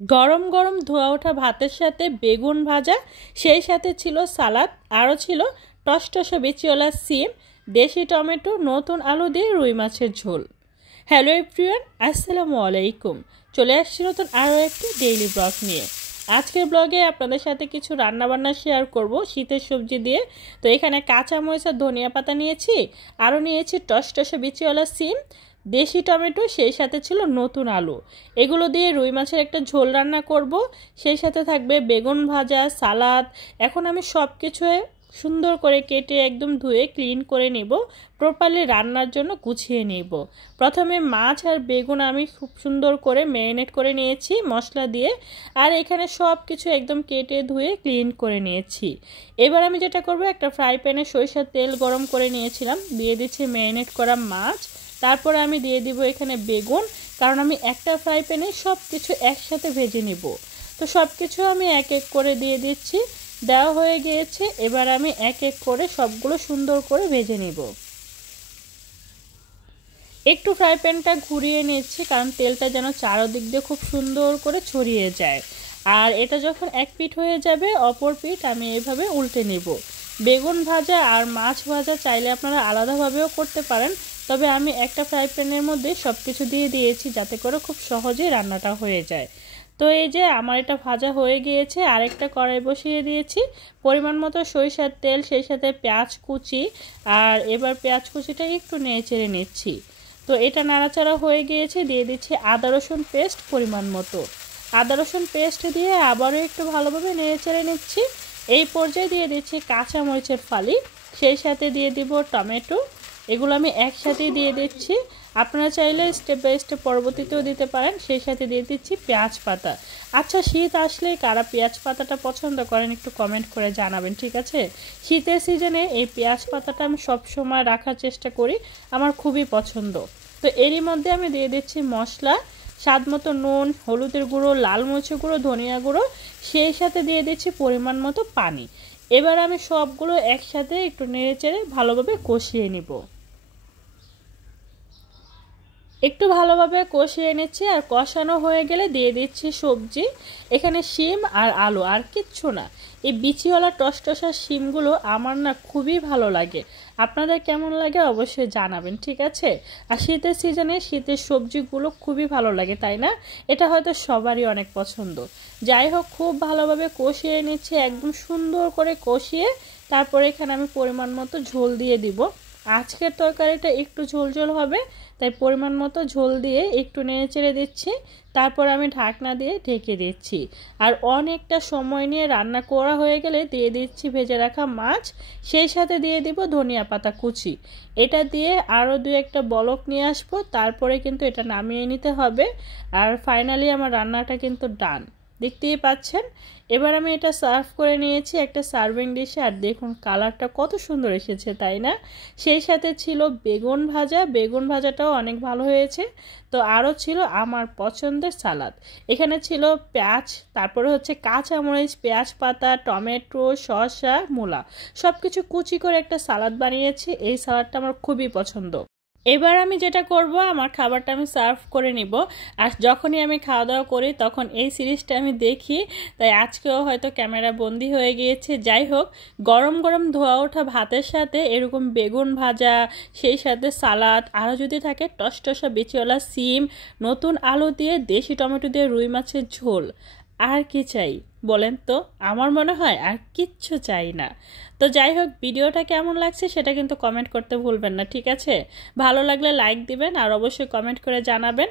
গরম গরম ধোয়া ওঠা ভাতের সাথে বেগুন ভাজা, সেই সাথে ছিল সালাদ, আরও ছিল টসটস বিচিওয়ালা সিম, দেশি টমেটো, নতুন আলু দিয়ে রুই মাছের ঝোল। হ্যালো এভরিওয়ান, আসসালামু আলাইকুম। চলে আসছি নতুন আরও একটি ডেইলি ব্লগ নিয়ে। আজকের ব্লগে আপনাদের সাথে কিছু রান্নাবান্না শেয়ার করব শীতের সবজি দিয়ে। তো এখানে কাঁচামরিচ আর ধনিয়া পাতা নিয়েছি, আরও নিয়েছি টসটস বিচিওয়ালা সিম, দেশি টমেটো, সেই সাথে ছিল নতুন আলু। এগুলো দিয়ে রুই মাছের একটা ঝোল রান্না করব। সেই সাথে থাকবে বেগুন ভাজা, সালাদ। এখন আমি সব কিছু সুন্দর করে কেটে একদম ধুয়ে ক্লিন করে নেব, প্রপারলি রান্নার জন্য গুছিয়ে নেব। প্রথমে মাছ আর বেগুন আমি খুব সুন্দর করে ম্যারিনেট করে নিয়েছি মশলা দিয়ে, আর এখানে সব কিছু একদম কেটে ধুয়ে ক্লিন করে নিয়েছি। এবার আমি যেটা করব, একটা ফ্রাই প্যানে সরিষার তেল গরম করে নিয়েছিলাম, দিয়ে দিচ্ছি ম্যারিনেট করা মাছ। তারপরে আমি দিয়ে দিব এখানে বেগুন, কারণ আমি একটা ফ্রাই প্যানে সব কিছু একসাথে ভেজে নেব। তো সব কিছু আমি এক এক করে দিয়ে দিচ্ছি। দেওয়া হয়ে গিয়েছে, এবার আমি এক এক করে সবগুলো সুন্দর করে ভেজে নেব। একটু ফ্রাই প্যানটা ঘুরিয়ে নিচ্ছি, কারণ তেলটা যেন চারদিক দিয়ে খুব সুন্দর করে ছড়িয়ে যায়। আর এটা যখন এক পিঠ হয়ে যাবে, অপর পিঠ আমি এইভাবে উল্টে নেব। বেগুন ভাজা আর মাছ ভাজা চাইলে আপনারা আলাদাভাবেও করতে পারেন, তবে আমি একটা ফ্রাই প্যানের মধ্যে সব কিছু দিয়ে দিয়েছি যাতে করে খুব সহজেই রান্নাটা হয়ে যায়। তো এই যে আমার এটা ভাজা হয়ে গিয়েছে, আরেকটা কড়াই বসিয়ে দিয়েছি, পরিমাণ মতো সরিষার তেল, সেই সাথে পেঁয়াজ কুচি। আর এবার পেঁয়াজ কুচিটা একটু নেড়ে চেড়ে নিচ্ছি। তো এটা নাড়াচাড়া হয়ে গিয়েছে, দিয়ে দিচ্ছি আদা রসুন পেস্ট পরিমাণ মতো। আদা রসুন পেস্ট দিয়ে আবারও একটু ভালোভাবে নেড়ে চেড়ে নিচ্ছি। এই পর্যায়ে দিয়ে দিচ্ছি কাঁচামরিচের ফালি, সেই সাথে দিয়ে দিব টমেটো। এগুলো আমি একসাথেই দিয়ে দিচ্ছি, আপনারা চাইলে স্টেপ বাই স্টেপ পরবর্তীতেও দিতে পারেন। সেই সাথে দিয়ে দিচ্ছি পেঁয়াজ পাতা। আচ্ছা, শীত আসলে কারা পেঁয়াজ পাতাটা পছন্দ করেন একটু কমেন্ট করে জানাবেন, ঠিক আছে? শীতের সিজনে এই পেঁয়াজ পাতাটা আমি সবসময় রাখার চেষ্টা করি, আমার খুবই পছন্দ। তো এরই মধ্যে আমি দিয়ে দিচ্ছি মশলা, স্বাদ মতো নুন, হলুদের গুঁড়ো, লাল মরিচের গুঁড়ো, ধনিয়া গুঁড়ো, সেই সাথে দিয়ে দিচ্ছি পরিমাণ মতো পানি। এবার আমি সবগুলো একসাথে একটু নেড়ে চেড়ে ভালোভাবে কষিয়ে নিব। একটু ভালোভাবে কষিয়ে নিচ্ছি, আর কষানো হয়ে গেলে দিয়ে দিচ্ছি সবজি। এখানে শিম আর আলু, আর কিচ্ছু না। এই বিচিওয়ালা টসটসা শিমগুলো আমার না খুবই ভালো লাগে। আপনাদের কেমন লাগে অবশ্যই জানাবেন, ঠিক আছে? আর শীতের সিজনে শীতের সবজিগুলো খুবই ভালো লাগে, তাই না? এটা হয়তো সবারই অনেক পছন্দ। যাই হোক, খুব ভালোভাবে কষিয়ে নিচ্ছি, একদম সুন্দর করে কষিয়ে তারপরে এখানে আমি পরিমাণ মতো ঝোল দিয়ে দিব। আজকের তরকারিটা একটু ঝোল ঝোল হবে, তাই পরিমাণ মতো ঝোল দিয়ে একটু নেড়ে চেড়ে দিচ্ছি। তারপর আমি ঢাকনা দিয়ে ঢেকে দিচ্ছি। আর অনেকটা সময় নিয়ে রান্না করা হয়ে গেলে দিয়ে দিচ্ছি ভেজে রাখা মাছ, সেই সাথে দিয়ে দিব ধনিয়া পাতা কুচি। এটা দিয়ে আরও দু একটা বলক নিয়ে আসবো, তারপরে কিন্তু এটা নামিয়ে নিতে হবে। আর ফাইনালি আমার রান্নাটা কিন্তু ডান, দেখতেই পাচ্ছেন। এবার আমি এটা সার্ভ করে নিয়েছি একটা সার্ভিং ডিশে, আর দেখুন কালারটা কত সুন্দর এসেছে, তাই না? সেই সাথে ছিল বেগুন ভাজা, বেগুন ভাজাটাও অনেক ভালো হয়েছে। তো আরও ছিল আমার পছন্দের সালাদ। এখানে ছিল পেঁয়াজ, তারপরে হচ্ছে কাঁচামরিচ, পেঁয়াজ পাতা, টমেটো, শসা, মূলা, সব কিছু কুচি করে একটা সালাদ বানিয়েছি। এই সালাদটা আমার খুবই পছন্দ। এবার আমি যেটা করব, আমার খাবারটা আমি সার্ভ করে নিব। আর যখনই আমি খাওয়া দাওয়া করি তখন এই সিরিজটা আমি দেখি, তাই আজকেও হয়তো ক্যামেরা বন্দি হয়ে গিয়েছে। যাই হোক, গরম গরম ধোয়া ওঠা ভাতের সাথে এরকম বেগুন ভাজা, সেই সাথে সালাদ, আরও যদি থাকে টসটসা বিচিওয়ালা সিম, নতুন আলু দিয়ে, দেশি টমেটো দিয়ে রুই মাছের ঝোল, আর কি চাই বলেন তো? আমার মনে হয় আর কিচ্ছু চাই না। তো যাই হোক, ভিডিওটা কেমন লাগছে সেটা কিন্তু কমেন্ট করতে ভুলবেন না, ঠিক আছে? ভালো লাগলে লাইক দিবেন, আর অবশ্যই কমেন্ট করে জানাবেন।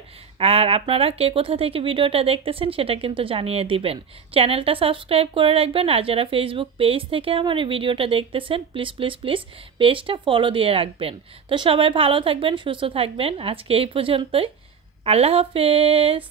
আর আপনারা কে কোথা থেকে ভিডিওটা দেখতেছেন সেটা কিন্তু জানিয়ে দিবেন। চ্যানেলটা সাবস্ক্রাইব করে রাখবেন, আর যারা ফেসবুক পেজ থেকে আমার এই ভিডিওটা দেখতেছেন প্লিজ প্লিজ প্লিজ পেজটা ফলো দিয়ে রাখবেন। তো সবাই ভালো থাকবেন, সুস্থ থাকবেন। আজকে এই পর্যন্তই। আল্লাহ হাফেজ।